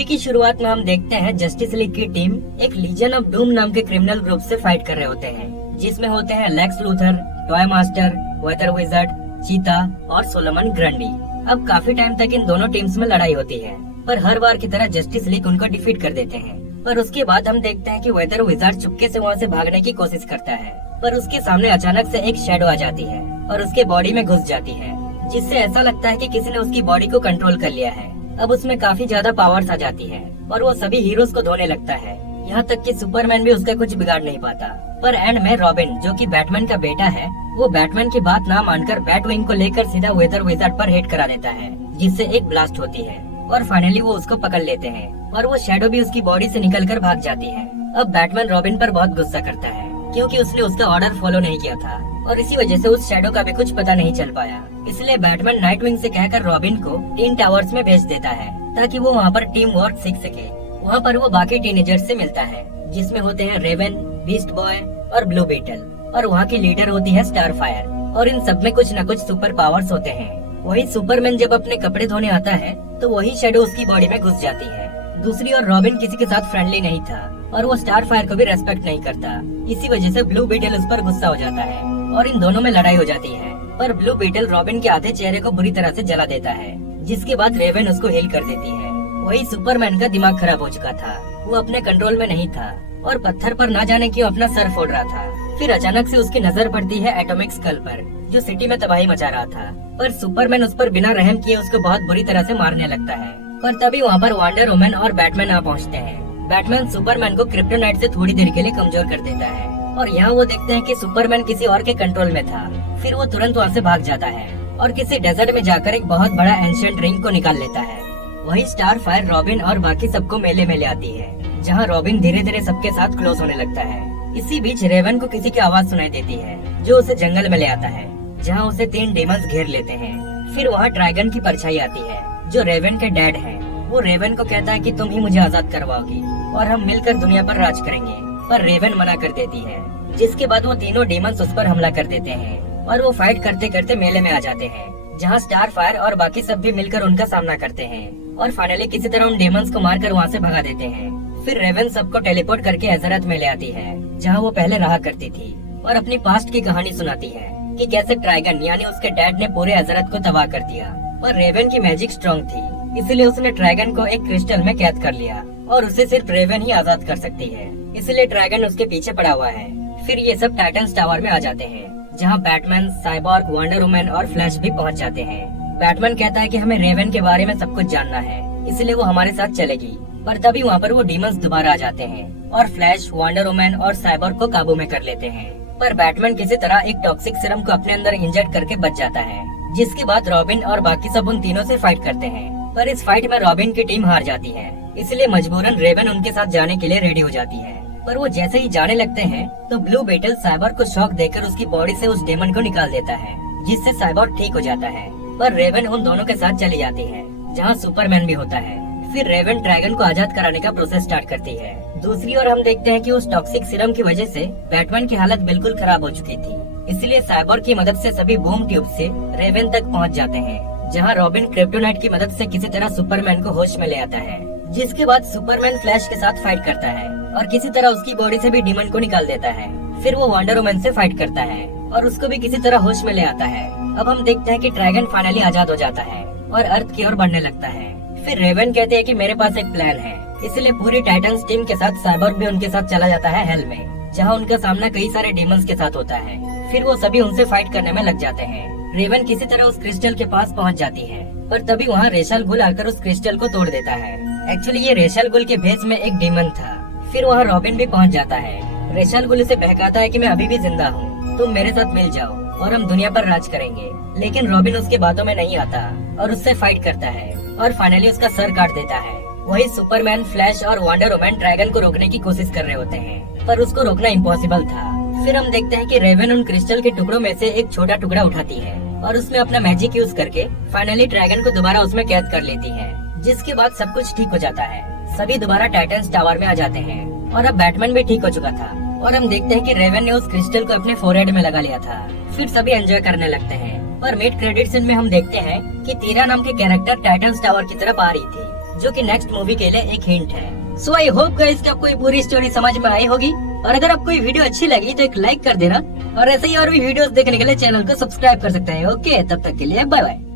Movie की शुरुआत में हम देखते हैं जस्टिस लीग की टीम एक लीजन ऑफ डूम नाम के क्रिमिनल ग्रुप से फाइट कर रहे होते हैं, जिसमें होते हैं Lex Luthor, toy master, weather wizard, cheetah और सोलोमन ग्रंडी। अब काफी टाइम तक इन दोनों टीम्स में लड़ाई होती है, पर हर बार की तरह जस्टिस लीग उनको डिफीट कर देते हैं। पर उसके बाद हम देखते हैं कि वेदर विज़ार्ड चुपके से वहाँ से भागने की कोशिश करता है, पर उसके सामने अचानक से एक शैडो आ जाती है और उसके बॉडी में घुस जाती है, जिससे ऐसा लगता है कि किसी ने उसकी बॉडी को कंट्रोल कर लिया है। अब उसमें काफी ज्यादा पावर्स आ जाती है और वो सभी हीरोज को धोने लगता है, यहाँ तक कि सुपरमैन भी उसका कुछ बिगाड़ नहीं पाता। पर एंड में रॉबिन, जो कि बैटमैन का बेटा है, वो बैटमैन की बात ना मानकर बैटविंग को लेकर सीधा वेदर विज़ार्ड पर हिट करा देता है, जिससे एक ब्लास्ट होती है और फाइनली वो उसको पकड़ लेते हैं और वो शैडो भी उसकी बॉडी से निकलकर भाग जाती है। अब बैटमैन रॉबिन पर बहुत गुस्सा करता है, क्योंकि उसने उसका ऑर्डर फॉलो नहीं किया था और इसी वजह से उस शैडो का भी कुछ पता नहीं चल पाया। इसलिए बैटमैन नाइटविंग से कहकर रॉबिन को टीन टावर्स में भेज देता है, ताकि वो वहाँ पर टीम वर्क सीख सके। वहाँ पर वो बाकी टीनेजर्स से मिलता है, जिसमें होते हैं रेवन, बीस्ट बॉय और ब्लू बीटल, और वहाँ की लीडर होती है स्टारफायर, और इन सब में कुछ न कुछ सुपर पावर्स होते हैं। वही सुपरमैन जब अपने कपड़े धोने आता है तो वही शैडो उसकी बॉडी में घुस जाती है। दूसरी ओर रॉबिन किसी के साथ फ्रेंडली नहीं था और वो स्टारफायर को भी रेस्पेक्ट नहीं करता, इसी वजह से ब्लू बीटल उस पर गुस्सा हो जाता है और इन दोनों में लड़ाई हो जाती है। पर ब्लू बीटल रॉबिन के आधे चेहरे को बुरी तरह से जला देता है, जिसके बाद रेवन उसको हील कर देती है। वही सुपरमैन का दिमाग खराब हो चुका था, वो अपने कंट्रोल में नहीं था और पत्थर पर ना जाने क्यों अपना सर फोड़ रहा था। फिर अचानक से उसकी नजर पड़ती है एटॉमिक स्कल पर, जो सिटी में तबाही मचा रहा था, पर सुपरमैन उस पर बिना रहम किए उसको बहुत बुरी तरह से मारने लगता है। पर तभी वहाँ पर वंडर वुमन और बैटमैन आ पहुँचते हैं। बैटमैन सुपरमैन को क्रिप्टोनाइट से थोड़ी देर के लिए कमजोर कर देता है और यहाँ वो देखते हैं कि सुपरमैन किसी और के कंट्रोल में था। फिर वो तुरंत वहाँ से भाग जाता है और किसी डेजर्ट में जाकर एक बहुत बड़ा एंशिएंट रिंग को निकाल लेता है। वही स्टारफायर रॉबिन और बाकी सबको मेले में ले आती है, जहाँ रॉबिन धीरे धीरे सबके साथ क्लोज होने लगता है। इसी बीच रेवन को किसी की आवाज सुनाई देती है, जो उसे जंगल में ले आता है, जहाँ उसे 3 डेमंस घेर लेते हैं। फिर वहाँ ड्रैगन की परछाई आती है, जो रेवन के डैड है। वो रेवन को कहता है कि तुम ही मुझे आजाद करवाओगी और हम मिलकर दुनिया पर राज करेंगे, पर रेवन मना कर देती है। जिसके बाद वो तीनों डेमंस उस पर हमला कर देते हैं और वो फाइट करते करते मेले में आ जाते हैं, जहाँ स्टारफायर और बाकी सब भी मिलकर उनका सामना करते हैं और फाइनली किसी तरह उन डेमंस को मारकर वहाँ से भगा देते हैं। फिर रेवन सबको टेलीपोर्ट करके एजरत में ले आती है, जहाँ वो पहले रहा करती थी, और अपनी पास्ट की कहानी सुनाती है कि कैसे ड्रैगन यानी उसके डैड ने पूरे एजरत को तबाह कर दिया। पर रेवन की मैजिक स्ट्रॉन्ग थी, इसलिए उसने ड्रैगन को एक क्रिस्टल में कैद कर लिया और उसे सिर्फ रेवन ही आजाद कर सकती है, इसलिए ड्रैगन उसके पीछे पड़ा हुआ है। फिर ये सब टाइटन्स टावर में आ जाते हैं, जहाँ बैटमैन, साइबॉर्ग, वंडर वुमन और फ्लैश भी पहुँच जाते हैं। बैटमैन कहता है कि हमें रेवन के बारे में सब कुछ जानना है, इसलिए वो हमारे साथ चलेगी। पर तभी वहाँ पर वो डीमंस दोबारा आ जाते हैं और फ्लैश, वंडर वुमन और साइबॉर्ग को काबू में कर लेते हैं। पर बैटमैन किसी तरह एक टॉक्सिक सीरम को अपने अंदर इंजेक्ट करके बच जाता है, जिसके बाद रॉबिन और बाकी सब उन तीनों से फाइट करते हैं। पर इस फाइट में रॉबिन की टीम हार जाती है, इसलिए मजबूरन रेवन उनके साथ जाने के लिए रेडी हो जाती है। पर वो जैसे ही जाने लगते हैं तो ब्लू बीटल साइबॉर्ग को शॉक देकर उसकी बॉडी से उस डेमन को निकाल देता है, जिससे साइबॉर्ग ठीक हो जाता है। पर रेवन उन दोनों के साथ चली जाती है, जहाँ सुपरमैन भी होता है। फिर रेवन ड्रैगन को आजाद कराने का प्रोसेस स्टार्ट करती है। दूसरी ओर हम देखते हैं कि उस टॉक्सिक सीरम की वजह से बैटमैन की हालत बिल्कुल खराब हो चुकी थी, इसलिए साइबॉर्ग की मदद से सभी बूम ट्यूब से रेवन तक पहुंच जाते हैं, जहां रॉबिन क्रिप्टोनाइट की मदद से किसी तरह सुपरमैन को होश में ले आता है। जिसके बाद सुपरमैन फ्लैश के साथ फाइट करता है और किसी तरह उसकी बॉडी से भी डीमन को निकाल देता है। फिर वो वंडर वुमन से फाइट करता है और उसको भी किसी तरह होश में ले आता है। अब हम देखते हैं कि ड्रैगन फाइनली आजाद हो जाता है और अर्थ की ओर बढ़ने लगता है। फिर रेवन कहते हैं कि मेरे पास एक प्लान है, इसलिए पूरी टाइटन्स टीम के साथ साइबॉर्ग भी उनके साथ चला जाता है हेल में, जहाँ उनका सामना कई सारे डीमंस के साथ होता है। फिर वो सभी उनसे फाइट करने में लग जाते हैं। रेवन किसी तरह उस क्रिस्टल के पास पहुँच जाती है, पर तभी वहाँ रेशल गुल आकर उस क्रिस्टल को तोड़ देता है। एक्चुअली ये रेशल गुल के भेष में एक डीमन था। फिर वहाँ रॉबिन भी पहुँच जाता है। रेशल गुल उसे बहकाता है कि मैं अभी भी जिंदा हूँ, तुम मेरे साथ मिल जाओ और हम दुनिया पर राज करेंगे। लेकिन रॉबिन उसके बातों में नहीं आता और उससे फाइट करता है और फाइनली उसका सर काट देता है। वही सुपरमैन, फ्लैश और वंडर वुमन ड्रैगन को रोकने की कोशिश कर रहे होते हैं, पर उसको रोकना इम्पॉसिबल था। फिर हम देखते हैं कि रेवन उन क्रिस्टल के टुकड़ों में से एक छोटा टुकड़ा उठाती है और उसमें अपना मैजिक यूज करके फाइनली ड्रैगन को दोबारा उसमें कैद कर लेती है, जिसके बाद सब कुछ ठीक हो जाता है। सभी दोबारा टाइटन्स टावर में आ जाते हैं और अब बैटमैन भी ठीक हो चुका था और हम देखते हैं कि रेवन ने उस क्रिस्टल को अपने फोरहेड में लगा लिया था। फिर सभी एंजॉय करने लगते हैं। पर मिड क्रेडिट सीन में हम देखते हैं कि तीरा नाम के कैरेक्टर टाइटन्स टावर की तरफ आ रही थी, जो कि नेक्स्ट मूवी के लिए एक हिंट है। सो आई होप गाइस कि आपको ये पूरी स्टोरी समझ में आई होगी, और अगर आपको ये वीडियो अच्छी लगी तो एक लाइक कर देना, और ऐसे ही और भी वीडियोस देखने के लिए चैनल को सब्सक्राइब कर सकते हैं। ओके, तब तक के लिए बाय बाय।